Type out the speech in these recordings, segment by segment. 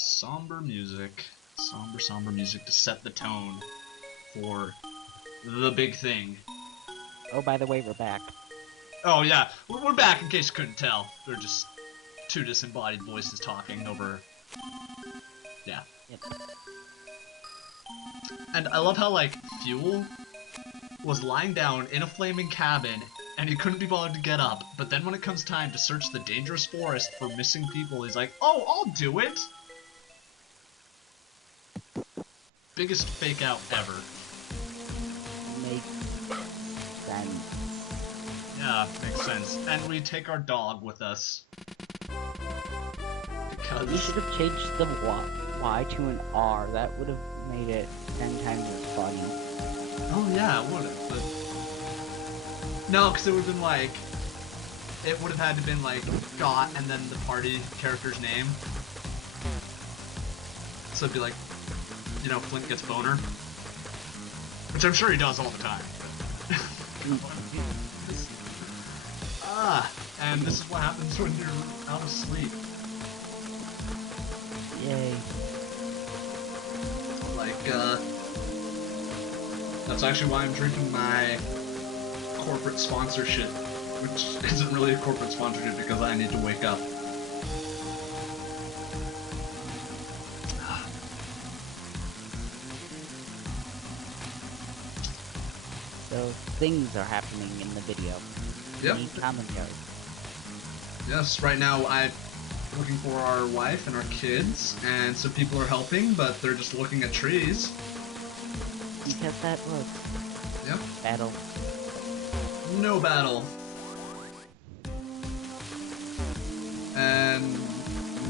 Somber music. Somber music to set the tone for the big thing. Oh, by the way, we're back. Oh yeah, we're back in case you couldn't tell. They're just two disembodied voices talking over... Yeah. Yep. And I love how, like, Fuel was lying down in a flaming cabin, and he couldn't be bothered to get up, but then when it comes time to search the dangerous forest for missing people, he's like, oh, I'll do it! Biggest fake out ever. Makes sense. Yeah, makes sense. And we take our dog with us. Because... We should have changed the Y to an R. That would have made it 10 times as funny. Oh yeah, it would have, but... No, because it would have been like... It would have had to been like, Got, and then the party character's name. So it'd be like, you know, Flint gets boner. Which I'm sure he does all the time. And this is what happens when you're out of sleep. Yay. Like, that's actually why I'm drinking my corporate sponsorship, which isn't really a corporate sponsorship because I need to wake up. So, things are happening in the video. Yep. Need commentary. Yes, right now I'm looking for our wife and our kids, and some people are helping, but they're just looking at trees. Because that was... Yep. Battle. No battle. And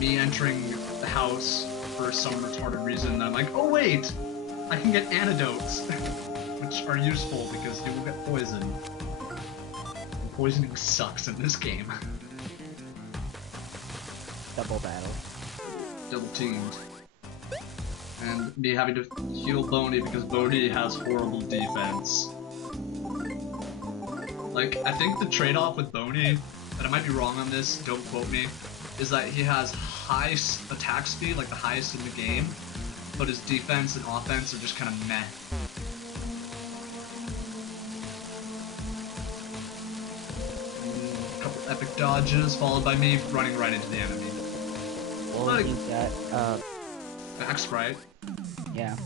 me entering the house for some retarded reason, I'm like, oh wait! I can get antidotes! Which are useful because you will get poisoned. And poisoning sucks in this game. Double battle. Double teamed. And me having to heal Boney because Boney has horrible defense. Like, I think the trade-off with Boney, and I might be wrong on this, don't quote me, is that he has high attack speed, like the highest in the game, but his defense and offense are just kind of meh. A couple epic dodges, followed by me running right into the enemy. Well, you got, Max, right? yeah.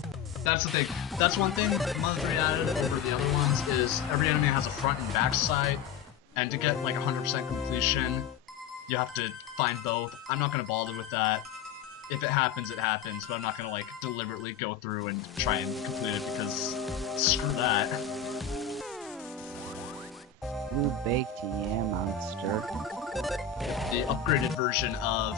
That's the thing. That's one thing Mother 3 added over the other ones, is every enemy has a front and back sight, and to get like 100% completion, you have to find both. I'm not going to bother with that. If it happens, it happens, but I'm not going to like deliberately go through and try and complete it because screw that. Blue baked yam monster. The upgraded version of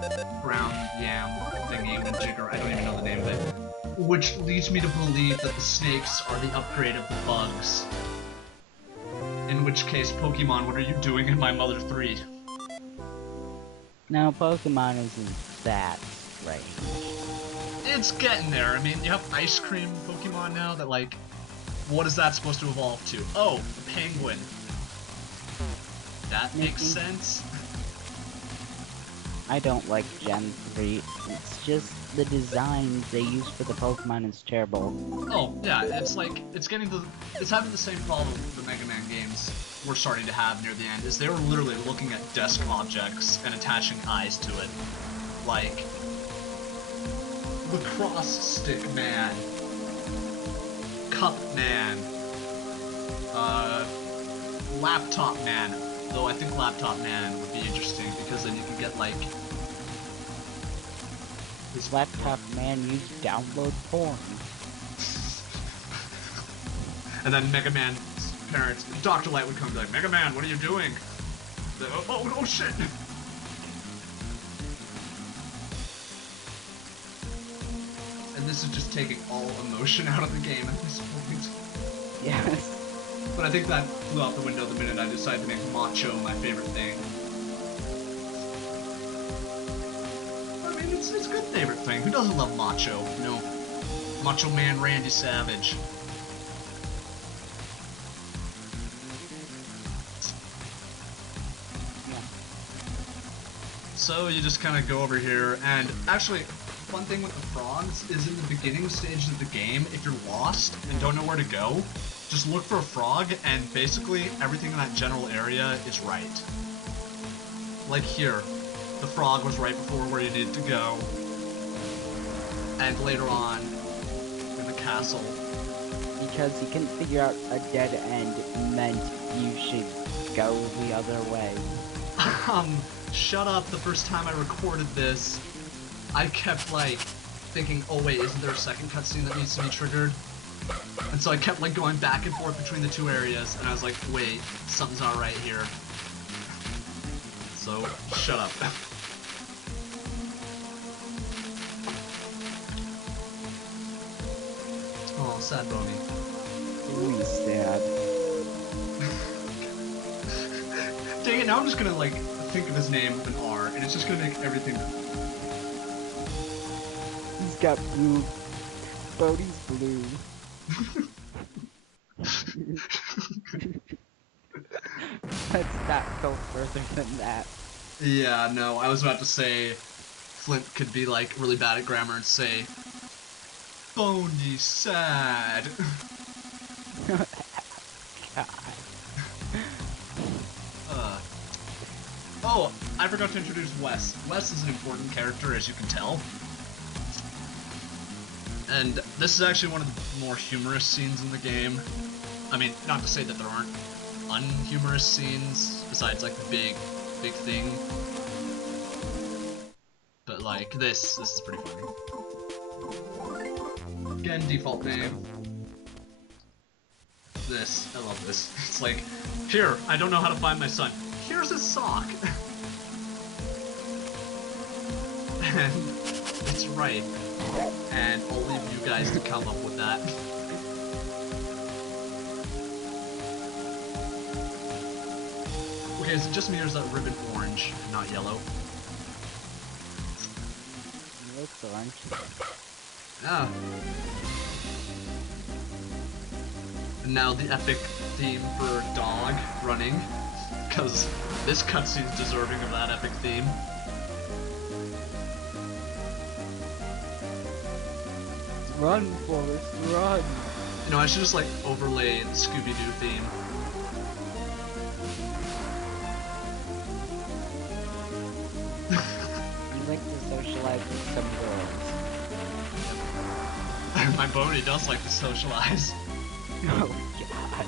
the brown yam thingy with Jigger, I don't even know the name of it. Which leads me to believe that the snakes are the upgrade of the bugs. In which case, Pokemon, what are you doing in my Mother 3? No, Pokemon isn't that strange. It's getting there. I mean, you have ice cream Pokemon now that, like, what is that supposed to evolve to? Oh, a penguin. That makes sense. I don't like Gen 3. It's just the designs they use for the Pokemon is terrible. Oh, yeah, it's like, it's having the same problem the Mega Man games we're starting to have near the end, is they were literally looking at desk objects and attaching eyes to it. Like, the Cross Stick Man, Cup Man, Laptop Man, though I think Laptop Man would be interesting because then you can get like... This Laptop Man used download porn. And then Mega Man's parents, Dr. Light would come and be like, Mega Man, what are you doing? Like, oh shit! And this is just taking all emotion out of the game at this point. Yes. But I think that flew out the window the minute I decided to make Macho my favorite thing. I mean, it's a good favorite thing. Who doesn't love Macho? You know, Macho Man Randy Savage. So you just kind of go over here, and actually, fun thing with the frogs is in the beginning stages of the game, if you're lost and don't know where to go, just look for a frog, and basically everything in that general area is right. Like here, the frog was right before where you needed to go, and later on, in the castle. Because he couldn't figure out a dead end meant you should go the other way. Shut up. The first time I recorded this, I kept, like, thinking, oh wait, isn't there a second cutscene that needs to be triggered? And so I kept, like, going back and forth between the two areas, and I was like, wait, something's not right here. So, shut up. Oh, sad Boney. Really sad. Dang it, now I'm just gonna, like, think of his name with an R, and it's just gonna make everything... He's got blue. Bodie's blue. Let's not go further than that. Yeah, no, I was about to say Flint could be, like, really bad at grammar and say, Boney sad. God. Oh, I forgot to introduce Wes. Wes is an important character, as you can tell. And this is actually one of the more humorous scenes in the game. I mean, not to say that there aren't unhumorous scenes, besides, like, the big thing. But, like, this is pretty funny. Again, default name. This, I love this. It's like, here, I don't know how to find my son. Here's his sock. And it's right. And I'll leave you guys to come up with that. Okay, is it just me or is that ribbon orange, not yellow? No, it's orange. Ah. And now the epic theme for dog running, because this cutscene's deserving of that epic theme. Run, Forrest, run! You know, I should just like overlay the Scooby-Doo theme. You like to socialize with some girls. My Boney does like to socialize. Oh, God.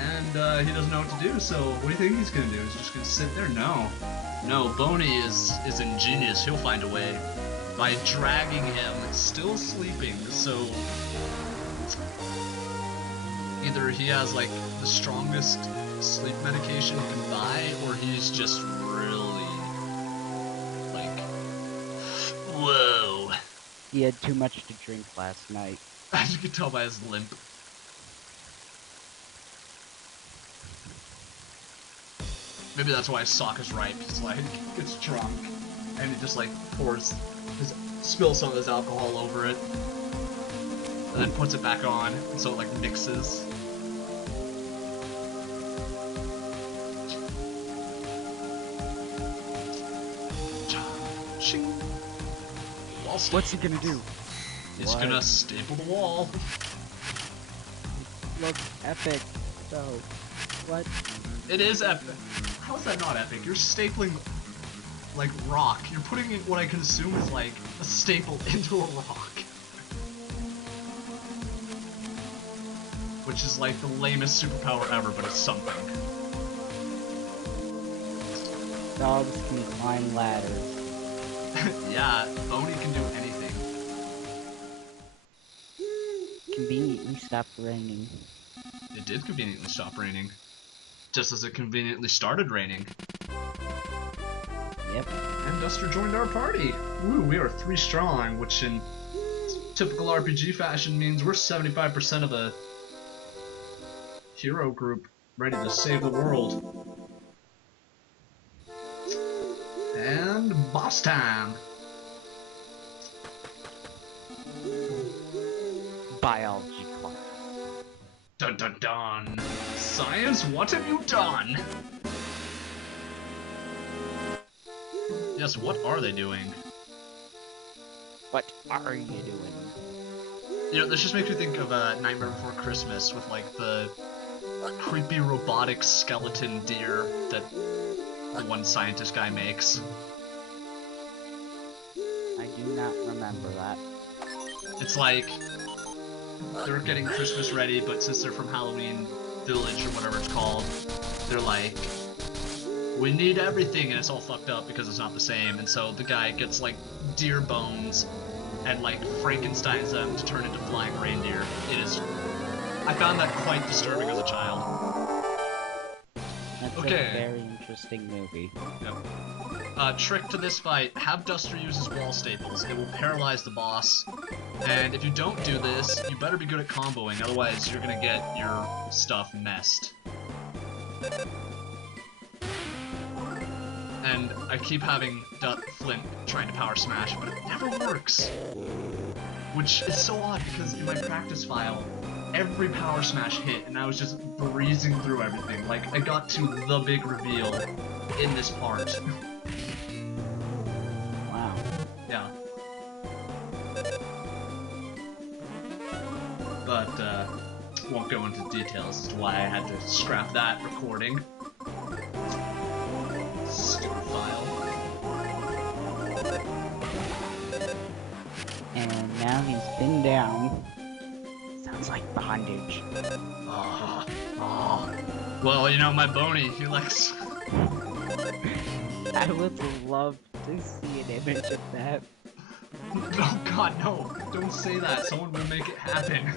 And he doesn't know what to do, so what do you think he's gonna do? He's just gonna sit there? No. No, Boney is ingenious. He'll find a way. By dragging him, still sleeping, so... Either he has, like, the strongest sleep medication he can buy, or he's just really... like... Whoa. He had too much to drink last night. As you can tell by his limp. Maybe that's why his sock is ripe. He's like, gets drunk, and he just like spills some of his alcohol over it, and then puts it back on, and so it like mixes. What's he gonna do? He's gonna staple the wall. Looks epic, though. What? It is epic. How is that not epic? You're stapling, like, rock. You're putting in what I can assume is, like, a staple into a rock. Which is, like, the lamest superpower ever, but it's something. Dogs can climb ladders. Yeah, Boney can do anything. Conveniently stopped raining. It did conveniently stop raining. Just as it conveniently started raining. Yep. And Duster joined our party. Woo, we are 3 strong, which in typical RPG fashion means we're 75% of a hero group ready to save the world. And boss time! Biology class. Dun dun dun! Science, what have you done? Yes, what are they doing? What are you doing? You know, this just makes me think of Nightmare Before Christmas with, like, the creepy robotic skeleton deer that the one scientist guy makes. I do not remember that. It's like, they're getting Christmas ready, but since they're from Halloween Village or whatever it's called, they're like, we need everything, and it's all fucked up because it's not the same, and so the guy gets, like, deer bones and, like, Frankensteins them to turn into flying reindeer. It is... I found that quite disturbing as a child. That's Okay. a very interesting movie. Yep. Trick to this fight, have Duster use his wall staples. It will paralyze the boss. And if you don't do this, you better be good at comboing, otherwise you're gonna get your stuff messed. And I keep having Flint trying to power smash, but it never works. Which is so odd, because in my practice file, every power smash hit, and I was just breezing through everything. Like, I got to the big reveal in this part. Wow. Yeah. But, won't go into details as to why I had to scrap that recording. Stupid file. And now he's been down. Sounds like bondage. Well, you know, my Boney, he likes... I would love to see an image of that. Oh god, no! Don't say that, someone will make it happen.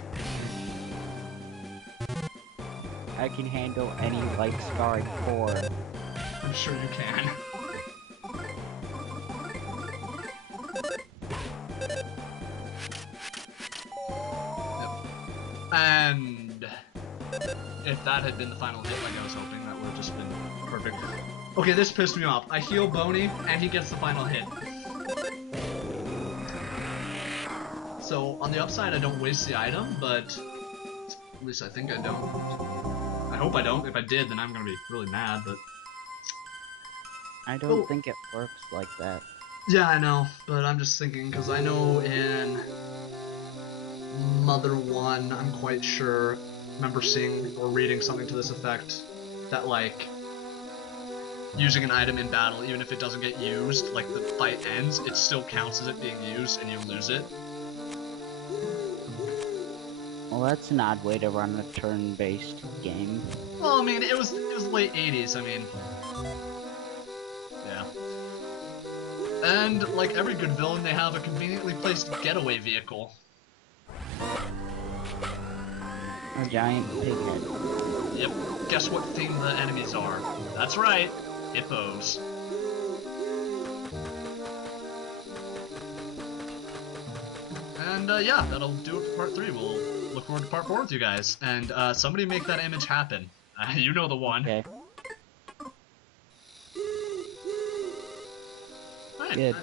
I can handle any like scarring 4. I'm sure you can. Yep. And if that had been the final hit like I was hoping, that would have just been perfect. Okay, this pissed me off. I heal Boney, and he gets the final hit. So, on the upside, I don't waste the item, but at least I think I don't. I hope I don't. If I did, then I'm gonna be really mad, but... I don't think it works like that. Yeah, I know, but I'm just thinking, because I know in Mother 1, I'm quite sure, remember seeing or reading something to this effect, that, like, using an item in battle, even if it doesn't get used, like, the fight ends, it still counts as it being used, and you lose it. Well, that's an odd way to run a turn-based game. Well, I mean, it was late 80s, I mean... Yeah. And, like every good villain, they have a conveniently placed getaway vehicle. A giant pighead. Yep. Guess what theme the enemies are? That's right, hippos. And, yeah, that'll do it for part 3. We'll look forward to part 4 with you guys. And, somebody make that image happen. You know the one. Okay. Alright. Good.